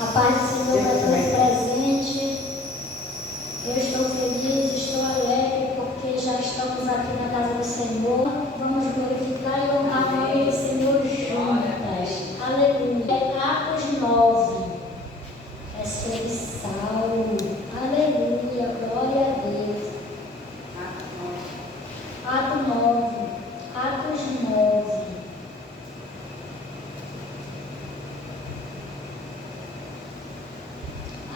A paz do Senhor é tão presente. Eu estou feliz, estou alegre, porque já estamos aqui na casa do Senhor. Vamos glorificar e honrar o nome do Senhor juntas. Aleluia. Atos 9. É sobre Saulo. Aleluia. Glória a Deus. Atos 9. Atos 9.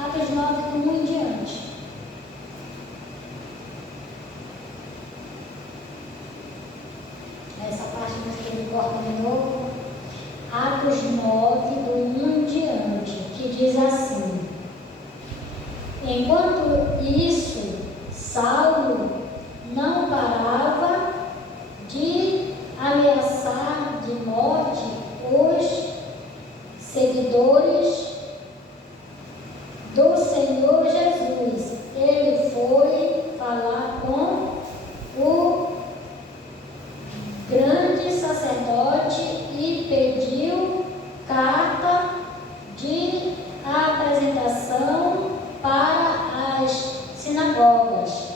Atos 9, do 1 em diante. Essa parte nós temos que cortar de novo. Atos 9, do 1 em diante, que diz assim: Enquanto isso, Saulo não parava de ameaçar de morte os seguidores do Senhor Jesus. Ele foi falar com o grande sacerdote e pediu carta de apresentação para as sinagogas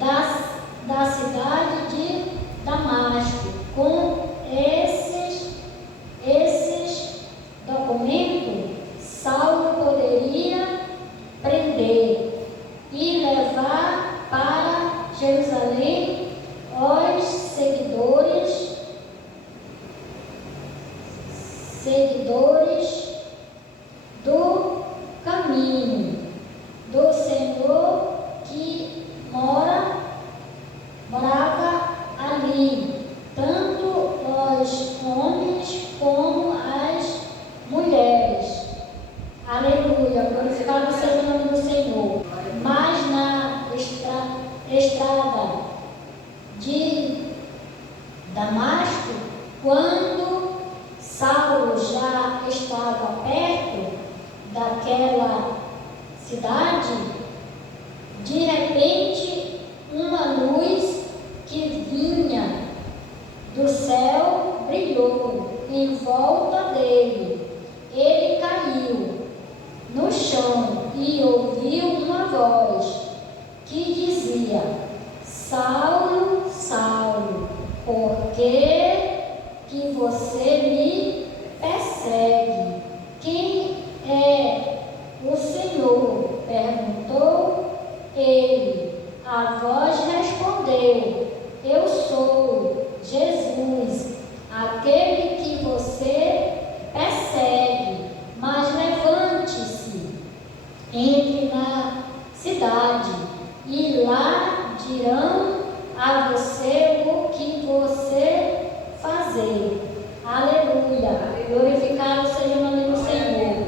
da cidade de Damasco. Com esses documentos, Saulo poderia prender e levar para Jerusalém os seguidores do caminho do Senhor que morava ali, tanto os homens como as mulheres. Aleluia, glorificado seja o nome do Senhor. Mas na estrada de Damasco, quando Saulo já estava perto daquela cidade, de repente uma luz que vinha do céu brilhou em volta dele. Ele caiu no chão e ouviu uma voz que dizia: Saulo, Saulo, por que você me persegue? Quem é o Senhor? Perguntou ele. A voz respondeu: Eu sou Jesus, aquele que você persegue. Mas levante-se, entre na cidade, e lá dirão a você o que você fazer. Aleluia. Glorificado seja o nome do Senhor.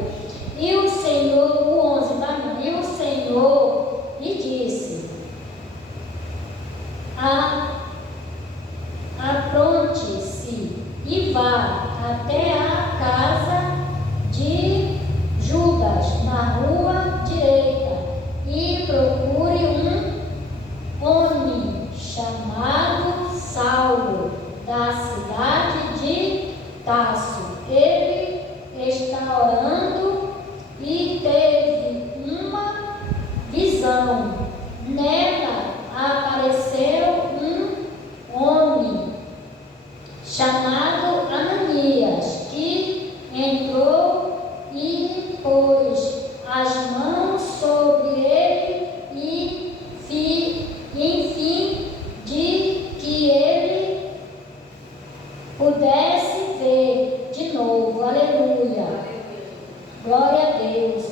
E o Senhor, o 11, tá? E o Senhor lhe disse: apronte-se e vá até a casa de Judas, na rua direita, e procure um homem chamado Saulo, da cidade de Tarso. Ele está orando e teve uma visão. Nela apareceu um homem chamado Ananias, que entrou e pôs as mãos sobre ele e enfim de que ele pudesse ver de novo. Aleluia. Glória a Deus.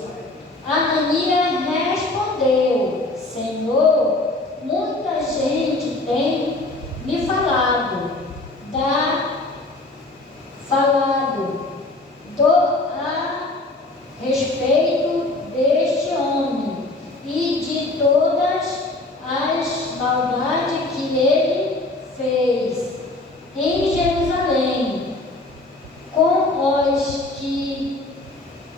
Ananias respondeu: Senhor, muita gente tem me falado a respeito deste homem e de todas as maldades que ele fez em Jerusalém, com os que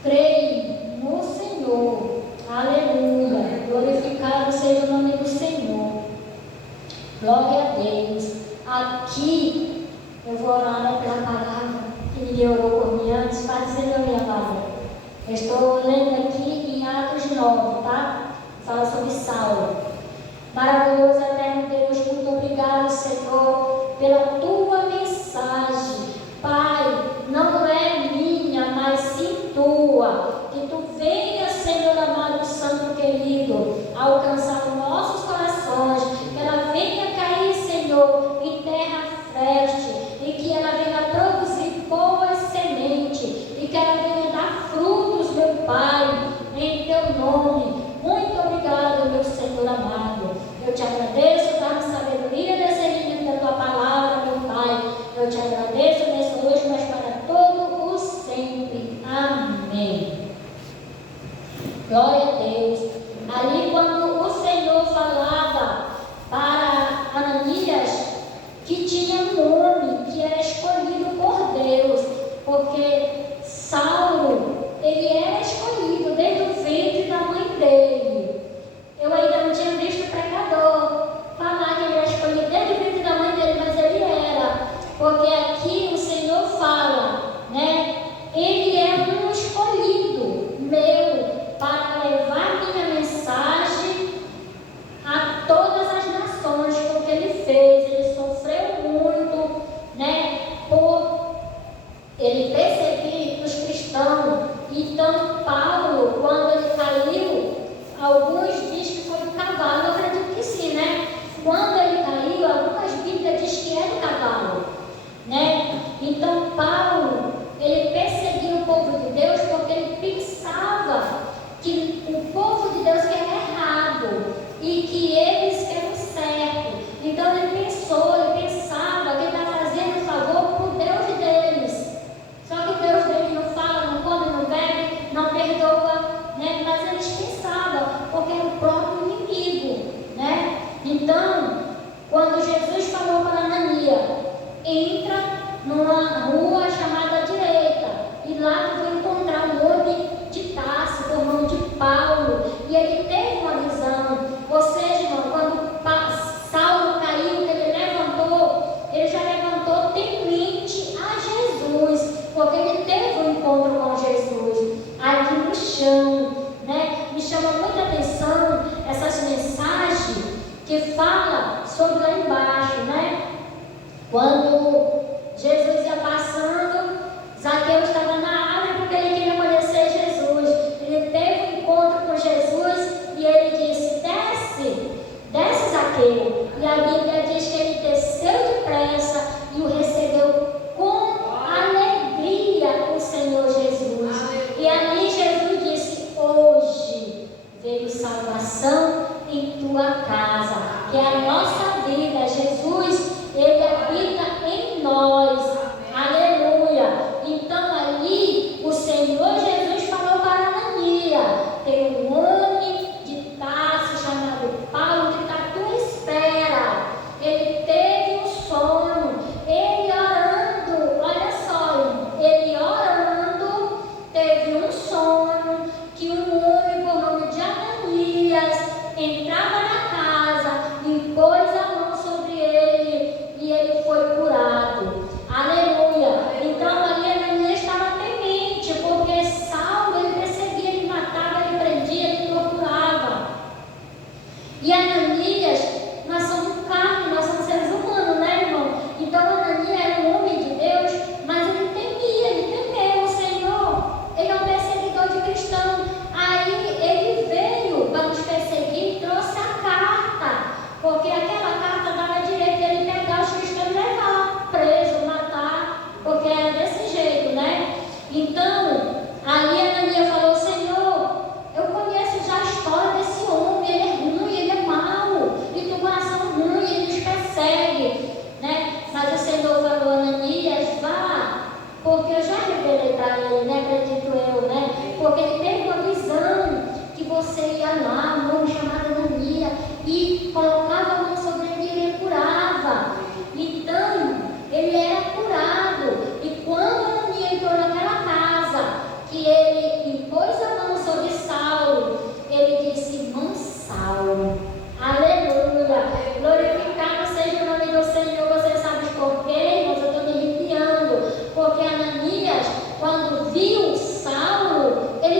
creem no Senhor. Aleluia. Glorificado seja o nome do Senhor. Glória a Deus. Aqui eu vou orar pela palavra que ninguém orou por mim antes. Pode dizer, minha amada. Eu estou lendo aqui em Atos 9, tá? Fala sobre Saulo. Maravilhoso, eterno Deus, muito obrigado, Senhor, pela tua mensagem. Pai, não é minha, mas sim tua. Que tu venha, Senhor amado, santo querido, alcançar os nossos corações. Que ela venha cair, Senhor, em terra fértil. E que ela venha produzir boas sementes. E que ela venha dar frutos, meu Pai, em teu nome. Muito obrigado, meu Senhor amado. Eu te agradeço, dá-me sabedoria e discernimento da tua palavra, meu Pai. Eu te agradeço nessa hoje, mas para todo o sempre. Amém. Glória a Deus. Ali quando o Senhor falava para Ananias que tinha um homem que era escolhido por Deus, porque Saulo, ele era escolhido desde o ventre da mãe dele. Eu ainda não tinha visto o pregador falar que ele era escolhido desde o ventre da mãe dele, mas ele era, porque aqui o Senhor fala, né? Ele é um escolhido meu para levar minha mensagem a todas as nações, porque ele fez, ele sofreu muito, né? Por ele perseguir os cristãos. Então Paulo, quando ele caiu, alguns dizem que foi do cavalo, eu acredito que sim, né? Quando ele caiu, algumas bíblias dizem que é do cavalo, né? Então Paulo, ele perseguiu o povo de Deus porque ele pensava que o povo de Deus quer errado e que eles querem certo. Então ele pensava que ele estava fazendo favor para o Deus deles. Só que o Deus dele não fala, não come, não bebe, não perdoa, né? Mas eles pensavam, porque era o próprio inimigo, né? Então, quando Jesus falou para Ananias, entra numa rua chamada direita, e lá tu vai encontrar um homem de Tarso, por nome de Paulo, e ele teve uma visão. Ou seja, irmão, quando Saulo caiu, ele já levantou temente a Jesus, porque ele teve um encontro com Jesus aqui no chão, né? Me chama muita atenção essas mensagens que falam sobre lá embaixo, né? Quando Jesus ia passando, Zaqueu estava na árvore porque ele queria conhecer Jesus. Ele teve um encontro com Jesus e ele disse: desce Zaqueu. E a Bíblia diz que ele desceu depressa e o recebeu com alegria o Senhor Jesus. E ali Jesus disse: hoje veio salvação em tua casa, que é a nossa vida. Jesus, ele habita em nós. Aleluia. Então ali o Senhor Jesus falou para Ananias: tem um homem de Tarso chamado Paulo que está à tua espera. Ele teve um sonho, ele orando, olha só, ele orando, teve um sonho que um homem por nome de Ananias entrava na casa, impôs a mão sobre ele e ele foi curado. Aleluia. Então ali Ananias estava temente, porque Saulo, ele perseguia, ele matava, ele prendia, ele torturava. E Ananias, nós somos carne, nós somos seres humanos, né, irmão? Então Ananias era um homem de Deus, mas ele temeu o Senhor. Ele é um perseguidor de cristão. Aí ele veio para nos perseguir e trouxe a carta, porque aquela carta dava direito de ele pegar os cristãos e levar preso, matar, porque era desse jeito, né? Então, ali Ananias falou: Senhor, eu conheço já a história desse homem, ele é ruim, ele é mau, e tem um coração ruim, ele nos persegue, né? Mas o Senhor falou: Ananias, vá, porque eu já revelei para ele, né? Acredito eu, né? Porque ele teve uma visão que você ia lá, um homem chamado Ananias, e colocava a mão sobre ele e ele curava. Então, ele era curado. E quando Ananias entrou naquela casa, que ele impôs a mão sobre Saulo, ele disse: irmão Saulo, aleluia, glorificado seja o nome do Senhor. Você sabe por quê? Mas eu estou me arrepiando, porque Ananias, quando viu Saulo, ele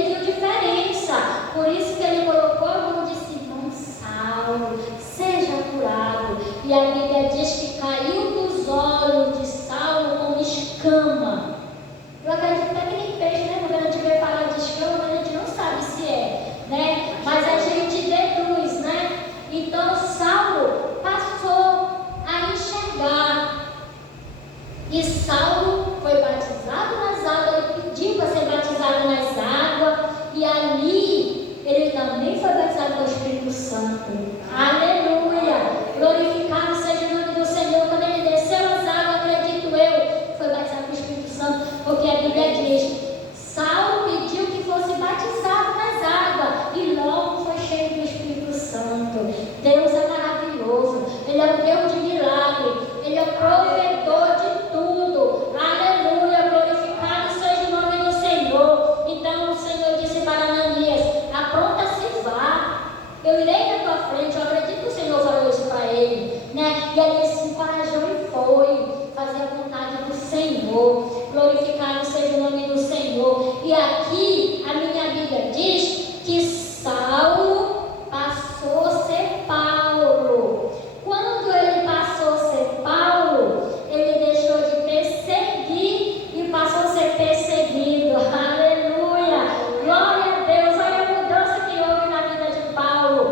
E aqui a minha Bíblia diz que Saulo passou a ser Paulo. Quando ele passou a ser Paulo, ele deixou de perseguir e passou a ser perseguido. Aleluia! Glória a Deus! Olha a mudança que houve na vida de Paulo.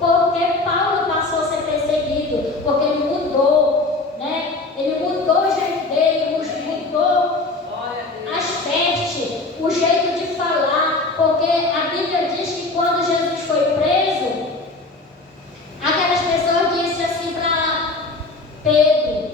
Porque Paulo passou a ser perseguido, porque ele mudou, né? Ele mudou o jeito dele, mudou as vestes, o jeito de falar, porque a Bíblia diz que quando Jesus foi preso, aquelas pessoas disseram assim para Pedro: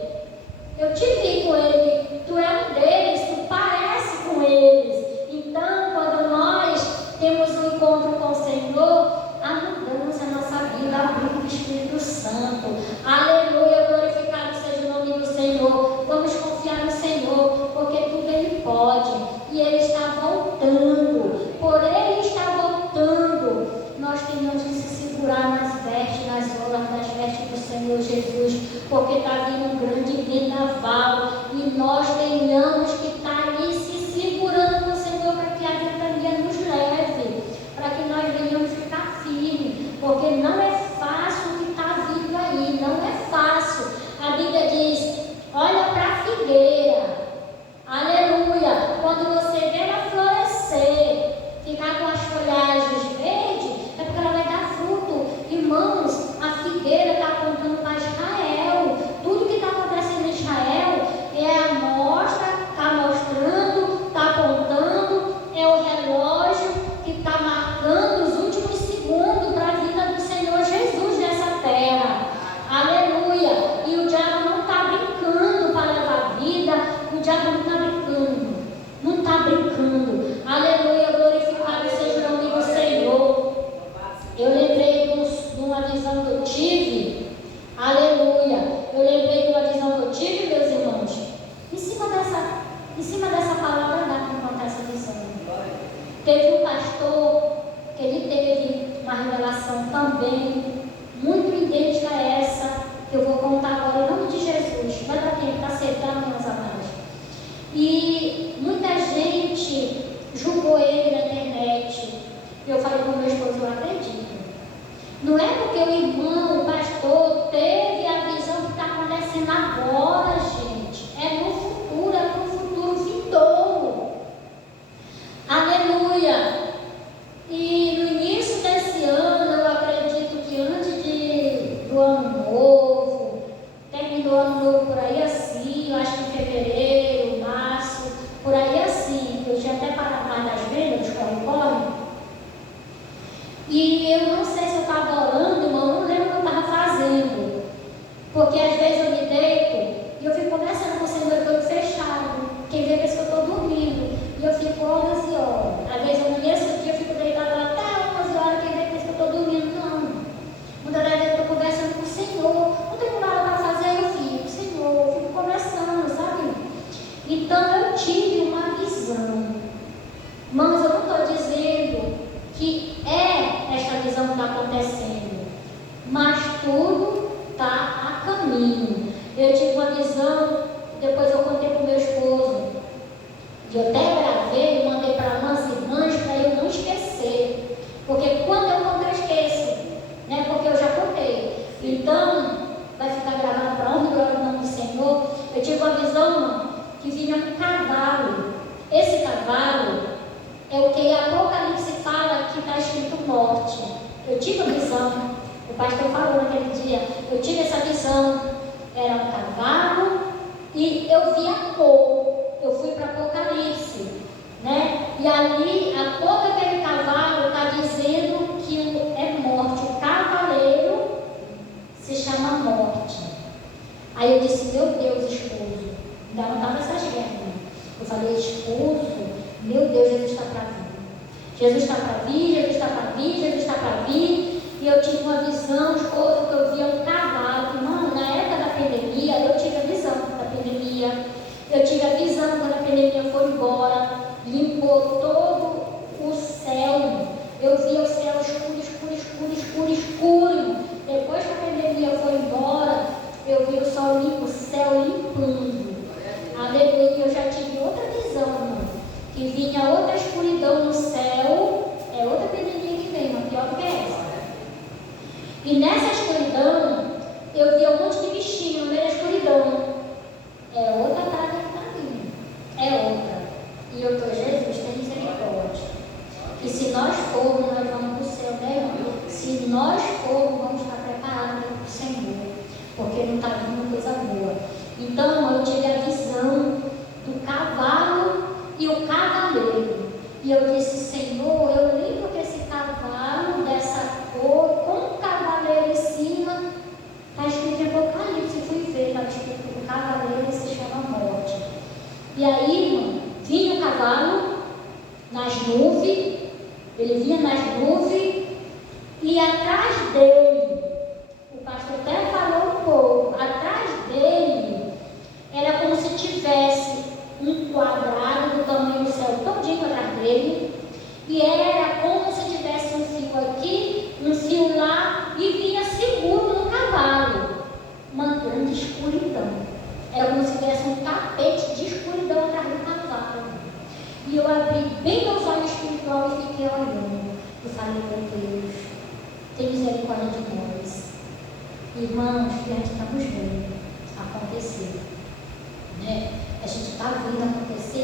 eu te vi com ele, tu é um deles, tu parece com eles. Então, quando nós temos um encontro com o Senhor, a mudança na nossa vida, a obra do Espírito Santo. Aleluia, glorificado seja o nome do Senhor. Vamos confiar no Senhor, porque tudo Ele pode. E Ele está voltando. Por Ele está voltando, nós temos que se segurar nas vestes, nas olas, nas vestes do Senhor Jesus, porque está vindo um grande vendaval. E nós tenhamos que estar ali se segurando no Senhor, para que a ventania nos leve, para que nós venhamos ficar firmes, porque não é fácil o que está vindo aí, não é fácil. A Bíblia diz: olha para a figueira, aleluia, quando você vê ela florescer, ficar com as folhagens verdes, é porque ela vai dar fruto. Irmãos, a figueira está apontando para Israel. Tudo que está acontecendo em Israel é a mostra, está mostrando, está apontando, é o relógio que está marcando os últimos segundos para a vida do Senhor Jesus nessa terra. Aleluia! E o diabo não está brincando para levar vida, o diabo não está brincando, não está brincando. Aleluia! Glorificado seja o nome do Senhor. Eu lembrei de uma visão que eu tive. Aleluia! Eu lembrei de uma visão que eu tive, meus irmãos. Em cima dessa palavra dá para contar essa visão. Teve um pastor que ele teve uma revelação também muito idêntica a essa que eu vou contar agora em nome de Jesus. Vai dar tempo para aceitar, meus amados. E muita gente julgou ele na internet. Eu falei com meu esposo: eu acredito. Não é porque o irmão, o pastor, teve a visão que está acontecendo agora, gente. É no futuro, é no futuro vindouro. Aleluia! E no início desse ano, eu acredito que antes do ano novo, terminou o ano novo por aí assim, eu acho que em fevereiro, março, por aí assim, eu tinha até parado mais das vendas, dos corre-corre. E eu não sei se eu estava orando, irmão, eu não lembro o que eu estava fazendo. Porque às vezes eu me deito e eu fico conversando com o Senhor de olho fechado. Quem vê pensa que eu estou dormindo. E eu fico horas e horas. Às vezes eu no mesmo dia eu fico deitada até 11 horas, quem vê pensa que eu estou dormindo. Não. Muitas vezes eu estou conversando com o Senhor. Não tenho nada para fazer, eu fico, Senhor, eu fico conversando, sabe? Então eu tive uma visão. Irmãos, eu não estou dizendo que é esta visão que está acontecendo, mas tudo está a caminho. Eu tive uma visão, depois eu contei para o meu esposo, e eu até gravei e mandei para umas irmãs para eu não esquecer, porque quando eu conto eu esqueço, né? Porque eu já contei. Então vai ficar gravado para honra e glória do nome do Senhor. Eu tive uma visão que vinha um cavalo. Esse cavalo é o que Apocalipse fala que está escrito morte. Eu tive a visão, o pastor falou naquele dia, eu tive essa visão, era um cavalo e eu vi a cor. Eu fui para Apocalipse, né? E ali a cor daquele cavalo está dizendo que é morte. O cavaleiro se chama morte. Aí eu disse: meu Deus, esposo, ainda não estava essas guerras, né? Eu falei: esposo, meu Deus, Jesus está para vir. Jesus está para vir, Jesus está para vir, Jesus está para vir. E eu tive uma visão, esposo, que eu via um cavalo. Irmão, na época da pandemia, eu tive a visão da pandemia. Eu tive a visão quando a pandemia foi embora, limpou todo o céu. Eu via o céu escuro, escuro, escuro, escuro, escuro. Depois que a pandemia foi embora, eu vi o sol limpo, o céu limpando. Aleluia. Eu já tive outra visão, irmão, que vinha outra escuridão. E nessa escuridão, eu vi um monte de bichinho no meio da escuridão. É outra praga que está vindo. É outra. E eu estou, Jesus, tem misericórdia. E se nós formos, nós vamos para o céu, né, irmão? Se nós formos, vamos estar preparados para o Senhor. Porque não está vindo coisa boa. Então, irmão, eu tive a visão do cavalo e o cavaleiro. E eu disse, Senhor, eu lembro que esse cavalo dessa cor, com o cavaleiro em cima, está escrito em Apocalipse, fui ver, está escrito que o cavaleiro se chama morte. E aí, irmão, vinha o cavalo nas nuvens, ele vinha nas nuvens, e atrás dele, o pastor até falou um pouco, atrás dele, era como se tivesse um quadrado do tamanho do céu todinho atrás dele, e era como se tivesse um fio aqui, um fio lá, e vinha seguro no cavalo, uma grande escuridão. Era como se tivesse um tapete de escuridão atrás do cavalo. E eu abri bem meus olhos espirituais e fiquei olhando. Eu falei, meu Deus, tem misericórdia de nós. Irmãos, que a gente estamos vendo acontecer. Né? A gente está vendo acontecer,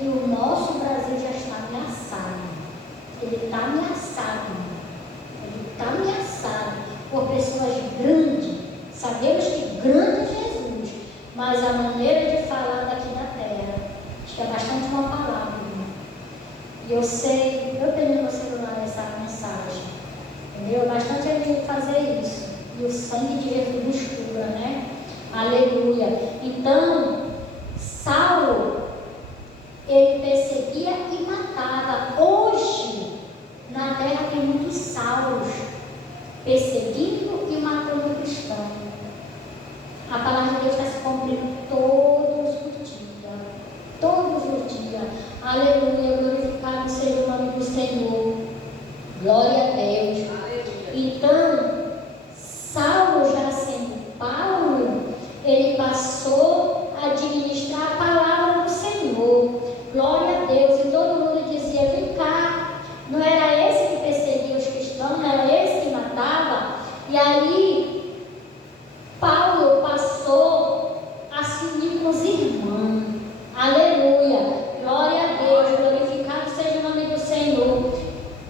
e o nosso Brasil já está ameaçado. Ele está ameaçado. Ele está ameaçado por pessoas grandes. Sabemos que grande é Jesus, mas a maneira de falar daqui da terra, acho que é bastante uma palavra. Né? E eu sei, eu tenho no meu celular essa mensagem. Entendeu? Bastante a gente fazer isso. E o sangue de Jesus nos cura, né? Aleluia. Então, Saulo, ele perseguia e matava. Hoje, na terra tem muitos Saulos perseguindo e matando cristãos. A palavra de Deus está se cumprindo todos os dias. Todos os dias. Aleluia. Glorificado seja o nome do Senhor. Glória a Deus. Então, Saulo, já sendo Paulo, ele passou a administrar a palavra do Senhor. Glória a Deus. E todo mundo dizia, vem cá, não era esse que perseguia os cristãos, não era esse que matava? E aí, Paulo passou a se unir com os irmãos. Aleluia. Glória a Deus. Glorificado seja o nome do Senhor.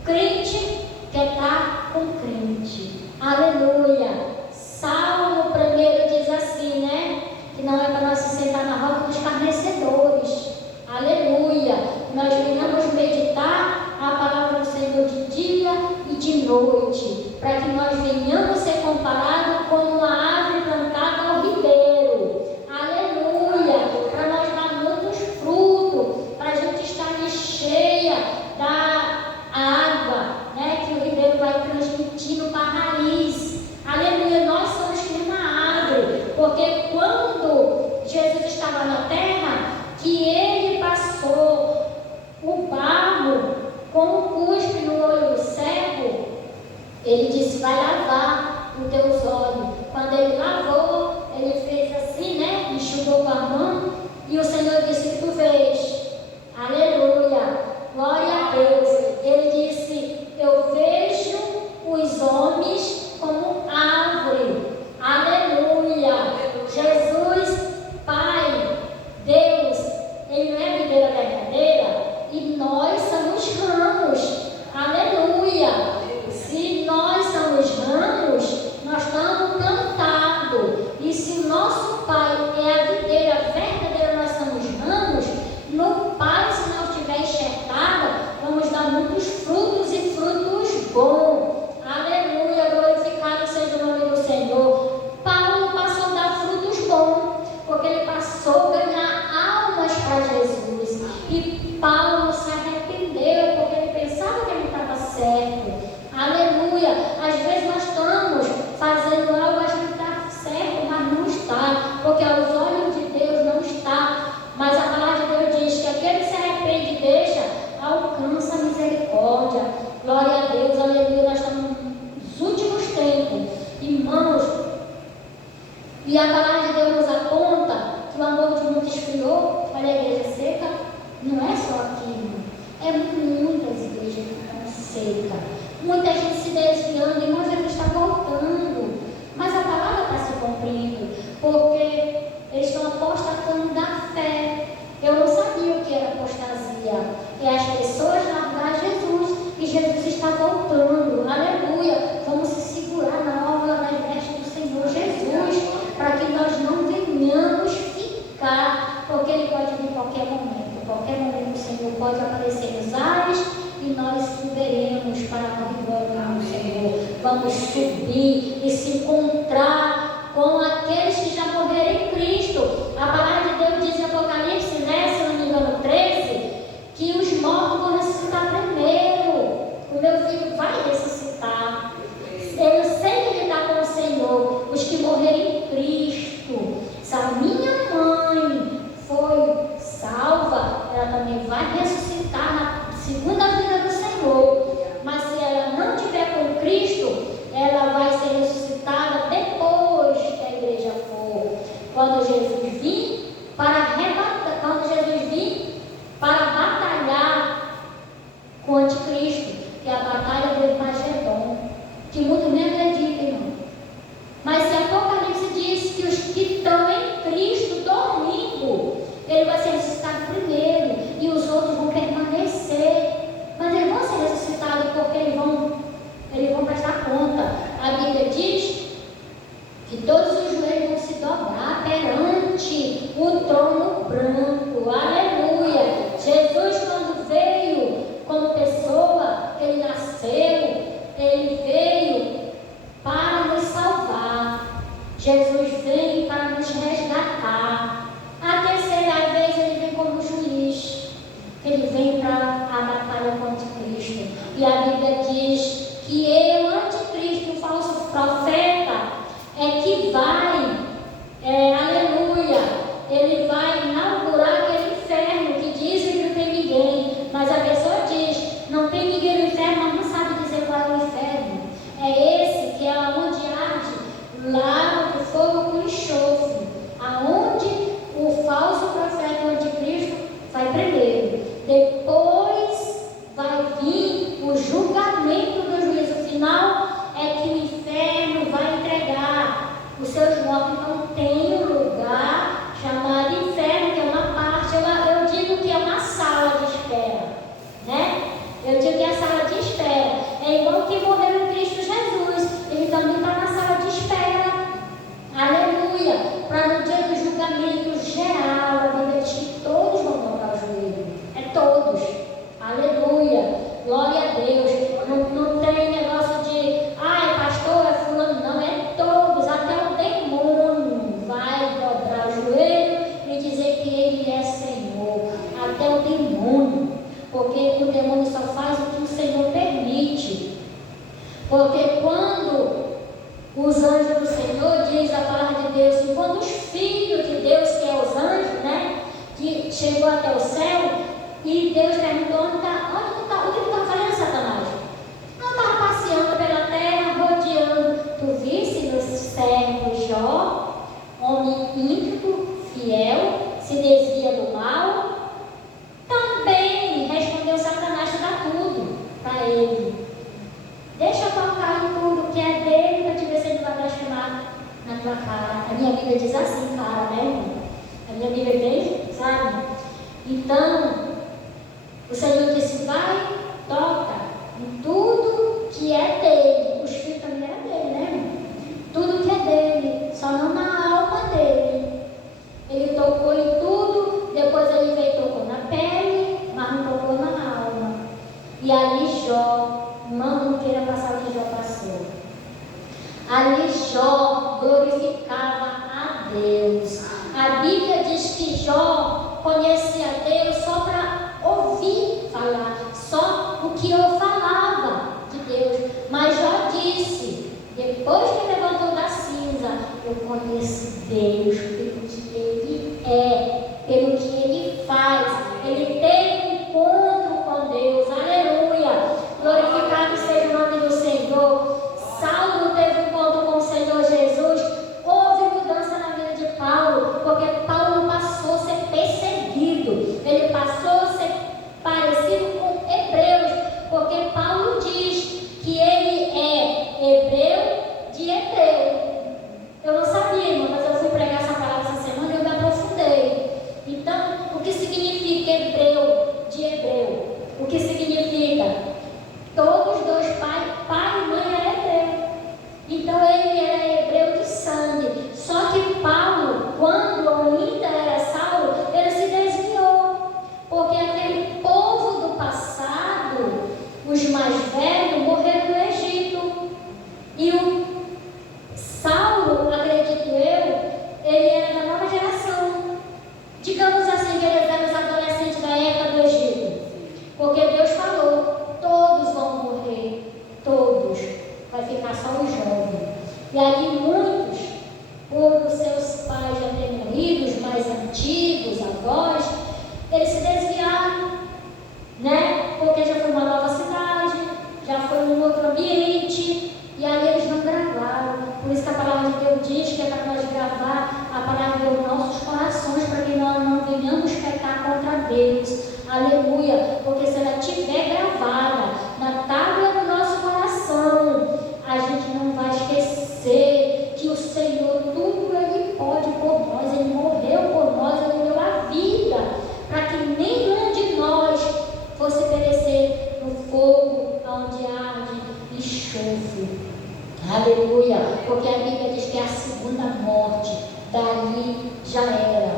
Crente quer estar com crente. Aleluia. Salmo 1 diz assim, né? Que não é para nós se sentar na roda dos escarnecedores. Aleluia. Nós venhamos meditar a palavra do Senhor de dia e de noite, para que nós venhamos ser comparados com uma árvore plantada ao ribeiro. Aleluia. Para nós dar muitos frutos, para a gente estar cheia da água, né? Que o ribeiro vai transmitindo para a raiz. Aleluia. Nós somos como uma árvore, porque quando Jesus estava na terra, que ele passou o barro com o cuspe no olho do cego, ele disse, vai lavar os teus olhos. Quando ele lavou, ele fez assim, né? Enxugou com a mão, e o Senhor disse, tu vês. Aleluia. Glória a Deus. Ele disse, eu vejo os homens como árvore. Aleluia. Jesus, Pai, Deus, Ele não é videira verdadeira, e nós somos ramos. Aleluia. Se nós somos ramos, nós estamos plantados. E se o nosso Pai é a videira verdadeira, nós somos ramos, no Pai, se não estiver enxertada, vamos dar muitos frutos e frutos bons. Aleluia. Glorificado seja o nome do Senhor. Paulo passou a dar frutos bons, porque ele passou a ganhar almas para Jesus. E Paulo se arrependeu, porque ele pensava que ele estava certo. Aleluia. Às vezes nós estamos fazendo algo, achando que está certo, mas não está, porque aos olhos de Deus não está. Mas a palavra de Deus diz que aquele que se arrepende e deixa, alcança a misericórdia. Glória a Deus. Aleluia. Nós estamos nos últimos tempos, irmãos, e a palavra de Deus nos aponta que o amor de muitos esfriou. Olha a igreja seca. Não é só aqui, irmão. É muitas igrejas que estão secas. Muita gente se desviando. Irmãos, vamos subir e se encontrar com aqueles que já morreram em Cristo. A palavra de Deus diz em Apocalipse, né, se não me engano, 13, que os mortos vão ressuscitar primeiro. O meu filho vai ressuscitar. Eu sei que ele está com o Senhor. Os que morreram em Cristo. Se a minha mãe foi salva, ela também vai ressuscitar na segunda vinda do Senhor. Mas se ela não tiver com Cristo, ela vai ser ressuscitada depois que a igreja for. Quando Jesus vir para arrebatar, quando Jesus vir para batalhar com o anticristo, que é a batalha do Armagedon, que muitos nem acreditam, irmão. Mas se Apocalipse diz que os que estão em Cristo domingo, ele vai ser ressuscitado primeiro e os outros vão permanecer. Mas eles vão ser ressuscitados porque eles vão prestar conta. A Bíblia diz que todos os joelhos vão se dobrar perante o trono branco. Aleluia! Jesus, quando veio como pessoa, ele nasceu, ele veio para nos salvar. Jesus veio para nos resgatar. A terceira vez ele vem como juiz. Ele vem para a batalha contra Cristo. E a Bíblia diz que ele, o anticristo, o falso profeta, é que vai, aleluia, ele vai inaugurar aquele inferno que dizem que não tem ninguém. Mas a pessoa diz, não tem ninguém no inferno, mas não sabe dizer qual é o inferno. É esse que é onde arde lá do fogo com enxofre, aonde o falso profeta, o anticristo, vai primeiro. Depois vai vir o julgamento do juízo final, é que o inferno vai entregar os seus mortos. Então tem um lugar chamado inferno, que é uma parte, eu digo que é uma sala de espera, né? Eu digo que é a sala de espera. É igual que morreu em Cristo Jesus, ele também está na sala de espera. Aleluia! Para no dia do julgamento geral, a Bíblia diz que todos vão dobrar o joelho. É todos. Aleluia! Glória a Deus. Não tem negócio de, pastor, é fulano. Não, é todos. Até o demônio vai dobrar o joelho e dizer que ele é Senhor. Até o demônio. Porque o demônio só faz o que o Senhor permite. Porque quando os anjos do Senhor, diz a palavra de Deus, e quando os filhos de Deus, que é os anjos, né, que chegou até o céu, e Deus perguntou, o que tu está fazendo, Satanás? Eu estava passeando pela terra, rodeando. Tu visse meu servo Jó, homem íntegro, fiel, se desvia do mal? Também respondeu Satanás, tu dá tudo para ele. Deixa eu tocar em tudo que é dele para te ver se ele vai blasfemar na tua cara. A minha Bíblia diz assim, cara, né, irmão? A minha Bíblia diz, sabe? Então, o Senhor disse, vai, toca em tudo que é dele. Os filhos também eram dele, né, irmão? Tudo que é dele, só não na alma dele. Ele tocou em tudo, depois ele veio e tocou na pele, mas não tocou na alma. E ali Jó, irmão, não queira passar o que Jó passou. Ali Jó glorificava a Deus. A Bíblia diz que Jó conhecia Deus só para ouvir falar, só o que eu falava de Deus. Mas Jó disse, depois que levantou da cinza, eu conheço Deus pelo que Ele é, pelo que Ele faz. Ele teve um encontro com Deus. Aleluia! Glorificado seja o nome do Senhor. Saulo teve um encontro com o Senhor Jesus. Houve mudança na vida de Paulo, porque Paulo passou a ser perseguido. Ele E ali muitos, por os seus pais já terem morrido, os mais antigos, avós, eles se desviaram, né? Porque já foi uma nova cidade, já foi um outro ambiente, e aí eles não gravaram. Por isso que a palavra de Deus diz que é para nós gravar a palavra de Deus nos nossos corações, para que nós não venhamos pecar contra Deus. Aleluia! Porque se ela estiver gravada na tábua do nosso coração, a gente não vai esquecer que o Senhor, tudo Ele pode por nós, Ele morreu por nós, Ele deu a vida, para que nenhum de nós fosse perecer no fogo onde arde enxofre. Aleluia! Porque a Bíblia diz que é a segunda morte, dali já era.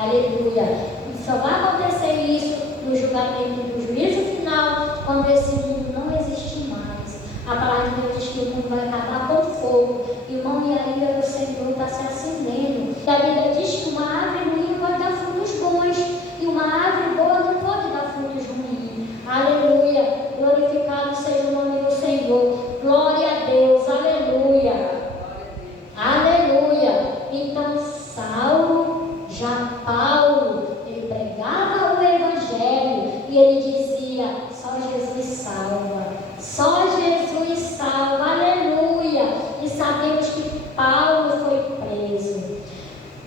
Aleluia! E só vai acontecer isso no julgamento do juízo final, quando esse mundo não existir mais. A palavra de Deus diz que o mundo vai acabar com fogo, irmão, e a ira do Senhor está se acendendo. E a Bíblia diz que uma árvore ruim pode dar frutos bons, e uma árvore boa não pode dar frutos ruins. Aleluia! Glorificado seja o nome do Senhor. Glória a Deus. Aleluia! Aleluia! Então, Saulo, já Paulo, ele pregava o Evangelho e ele dizia: só Jesus salva, só Jesus salva. Aleluia! E sabemos que Paulo foi preso.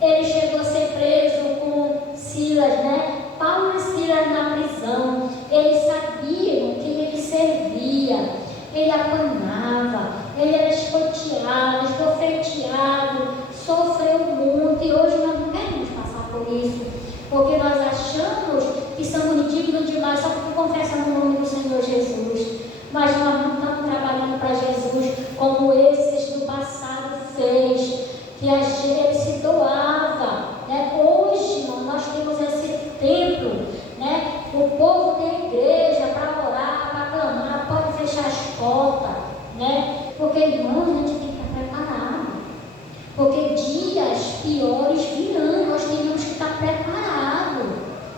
Ele chegou a ser preso com Silas, né? Paulo e Silas na prisão. Eles sabiam que ele servia, ele apanhava, ele era escoteado, esbofeteado, sofreu muito. E hoje nós não queremos passar por isso, porque nós achamos que somos dignos demais só porque confessamos o nome do Senhor Jesus. Mas nós não estamos trabalhando para Jesus como esses do passado fez, que ele se doava, né? Hoje, irmão, nós temos esse templo, né? O povo da igreja para orar, para clamar, pode fechar as portas, né? Porque, irmão, a gente tem que estar preparado, porque dias piores virão, nós temos que estar preparados.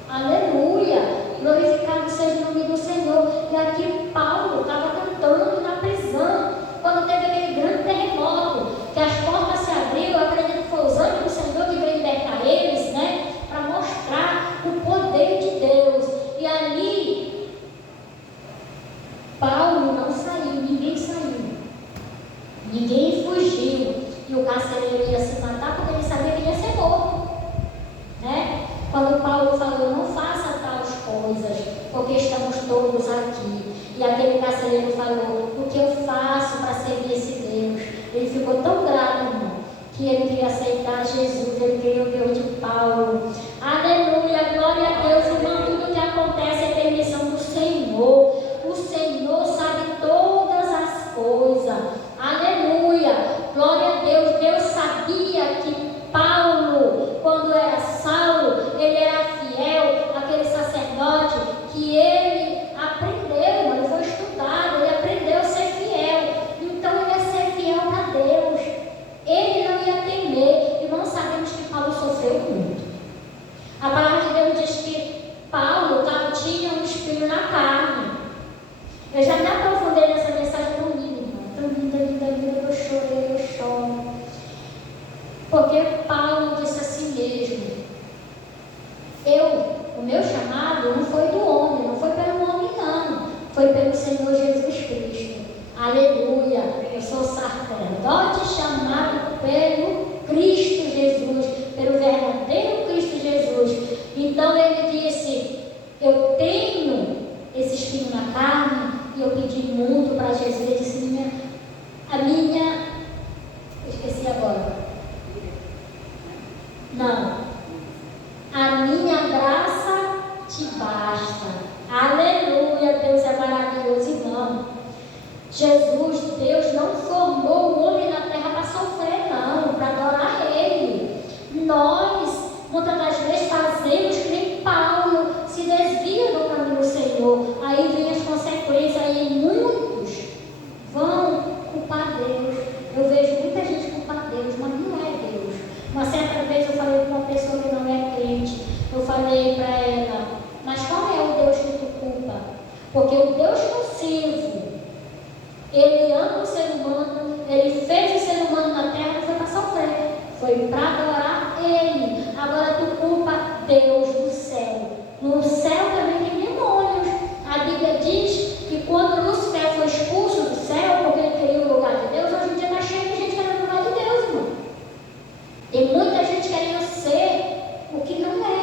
Aleluia! Glorificado seja o nome do Senhor. E aqui Paulo estava cantando na prisão, quando teve aquele grande terremoto, que as portas se abriram. Eu acredito que foi os anjos do Senhor que veio libertar eles, né? Para mostrar o poder de Deus. E ali, Paulo não saiu, ninguém saiu, ninguém fugiu. E o carcereiro ia se matar porque ele sabia que ia ser morto, né? Quando Paulo falou: não faça tais coisas, porque estamos todos aqui. E aquele carcereiro falou: o que eu faço para servir esse Deus? Ele ficou tão grato, irmão, que ele queria aceitar Jesus, ele queria o Deus de Paulo. Aleluia, glória a Deus, irmão. Tudo que acontece é permissão do Senhor. O Senhor sabe todas as coisas. Aleluia, glória a Deus. Deus sabia que Paulo, quando era Saulo, ele era fiel àquele sacerdote, que ele aprendeu, ele foi estudado, ele aprendeu a ser fiel. Então ele ia ser fiel a Deus, ele não ia temer. E nós sabemos que Paulo sofreu muito. A palavra de Deus diz que Paulo tinha um espinho na carne. Eu já me aprofundei nessa mensagem tão linda, irmão, tão linda, linda, linda, eu chorei, eu choro. Porque Paulo disse a si mesmo: o meu chamado não foi do homem, não foi pelo homem, não, foi pelo Senhor Jesus Cristo. Aleluia! Eu sou sacerdote chamado pelo Cristo Jesus, pelo verdadeiro Cristo Jesus. Então ele disse: eu tenho esse espinho na carne, e eu pedi muito para Jesus. Ele disse: esqueci agora. Não. A minha graça te basta. Aleluia, Deus é maravilhoso, irmão. Jesus, Deus não formou o homem na terra para sofrer, não, para adorar Ele. Nós, muitas das vezes, fazemos que nem Paulo, se desvia do caminho do Senhor. Aí vem as consequências, aí muitos vão culpar Deus. Eu vejo muita gente culpar Deus, mas não é Deus. Uma certa vez eu falei com uma pessoa que não é crente, eu falei para ela: mas qual é o Deus que tu culpa? Porque o Deus que eu sirvo, Ele ama o ser humano, Ele fez o ser humano na terra, não foi para sofrer, foi para adorar Ele. Agora tu culpa Deus do céu. No céu também tem demônios. A Bíblia diz que quando Lúcifer foi expulso do céu, porque ele queria o lugar de Deus, hoje em dia está cheio de gente querendo o lugar de Deus, irmão. Tem muita gente querendo ser o que não é.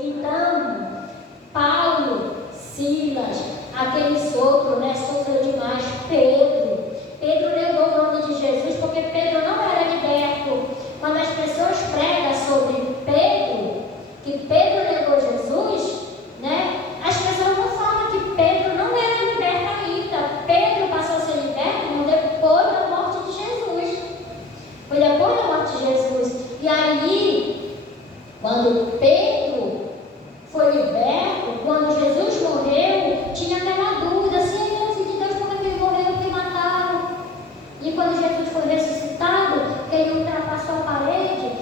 Então, Paulo, Silas, aqueles outros, sofreu demais. Pedro negou o nome de Jesus porque Pedro não era liberto. Quando as pessoas pregam sobre Pedro, que Pedro negou Jesus, as pessoas não falam que Pedro não era liberto ainda. Pedro passou a ser liberto depois da morte de Jesus. Foi depois da morte de Jesus. E aí, quando Pedro foi liberto, quando Jesus morreu, tinha aquela dúvida, se ele era filho de Deus, porque ele morreu e mataram. E quando Jesus foi ressuscitado, que ele ultrapassou a parede,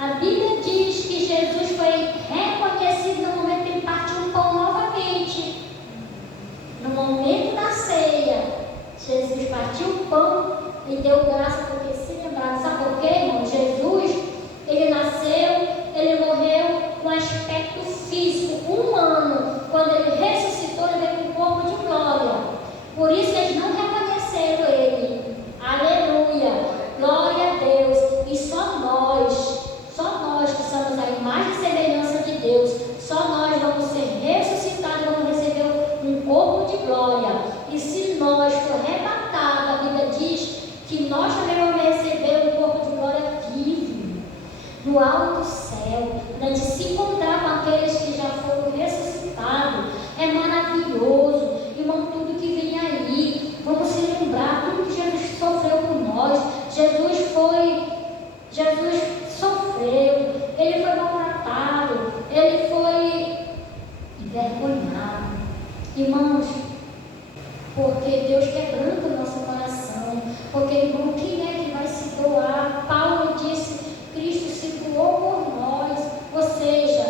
a Bíblia diz que Jesus foi reconhecido no momento que ele partiu o pão novamente. No momento da ceia, Jesus partiu o pão e deu graça, porque se lembraram, sabe por quê, irmão? Jesus, ele nasceu, ele morreu com aspecto físico, humano. Quando ele ressuscitou, ele veio com um corpo de glória. Por isso eles não reconheceram ele. Aleluia, glória a Deus. E só nós que somos a imagem e semelhança de Deus, só nós vamos ser ressuscitados, vamos receber um corpo de glória. E se nós for arrebatados, a Bíblia diz que nós também vamos receber um corpo de glória vivo, no alto céu, para se encontrar com aqueles que já foram ressuscitados. É maravilhoso, irmão, tudo que vem aí. Vamos se lembrar tudo que Jesus sofreu por nós. Jesus sofreu, ele foi maltratado, ele foi envergonhado. Irmãos, porque Deus quebranta o nosso coração, porque, irmão, quem é que vai se doar? Paulo disse, Cristo se doou por nós, ou seja,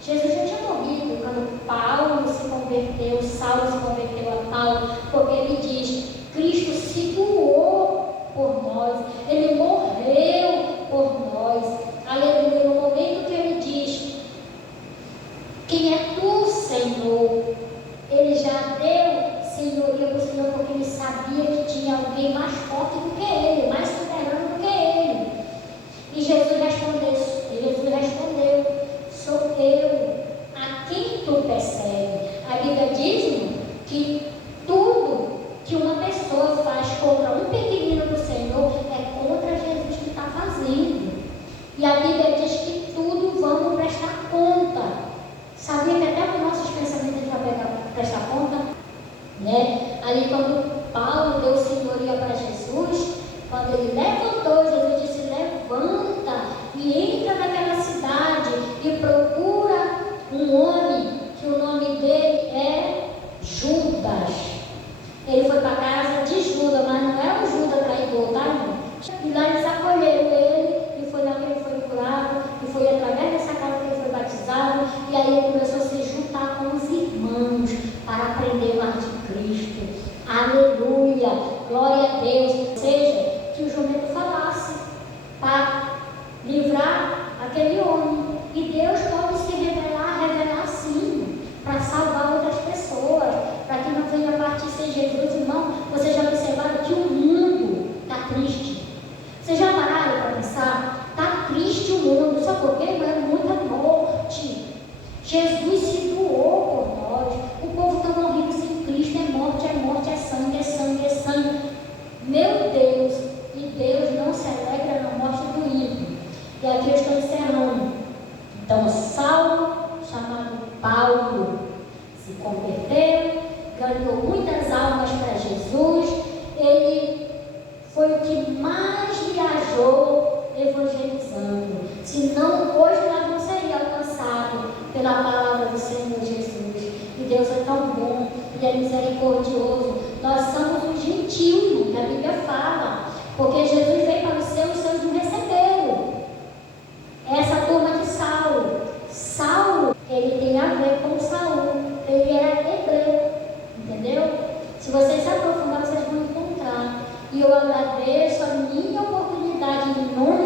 Jesus já tinha morrido quando Paulo se converteu, Saulo se converteu a Paulo, porque ele diz, Cristo se doou por nós, ele morreu por nós. Aleluia. No momento que ele diz, quem é tu, Senhor? Ele já deu senhoria para o Senhor, porque ele sabia que tinha alguém mais forte do que ele, mais soberano do que ele. E Jesus respondeu, sou eu, a quem tu persegue. A Bíblia diz que tudo que uma pessoa faz contra um pequenino do Senhor é contra Jesus que está fazendo. E a Bíblia diz que tudo vamos prestar conta. Sabia que até com nossos pensamentos a gente vai prestar conta? Ali quando Paulo deu senhoria para Jesus, quando ele levantou, Jesus disse, levanta e entra naquela cidade e procura um homem, que o nome dele é Judas. Ele foi para a casa de Judas, mas não é o Judas traidor, tá, irmão? E lá eles acolheram ele, e foi lá que ele foi curado, e foi através dessa casa que ele foi batizado, e aí ele começou a se juntar com os irmãos para aprender mais de Cristo. Aleluia, glória a Deus. Ou seja, que o jumento falasse para livrar aquele homem. E Deus pode se revelar sim, para salvar outras pessoas, para que não venha partir sem Jesus. Irmão, vocês já observaram que o mundo está triste? Vocês já pararam para pensar? Está triste o mundo, sabe por quê? Não é muita morte. Jesus se doou por nós. O povo está morrendo sem Cristo, é morte, é sangue, é sangue, é sangue. Meu Deus, e Deus não se alegra na morte do ímpio. E aqui eu estou encerrando. Então, Saulo, chamado Paulo, se converteu, ganhou muitas almas para Jesus. Ele foi o que mais viajou evangelizando. Senão, hoje nós não seríamos alcançados pela palavra do Senhor Jesus. E Deus é tão bom, Ele é misericordioso. Nós somos os gentios, que a Bíblia fala, porque Jesus veio para os seus não receberam. Essa turma de Saulo, ele tem a ver com Saul, ele era hebreu, entendeu? Se vocês se aprofundar, vocês vão encontrar. E eu agradeço a minha oportunidade em nome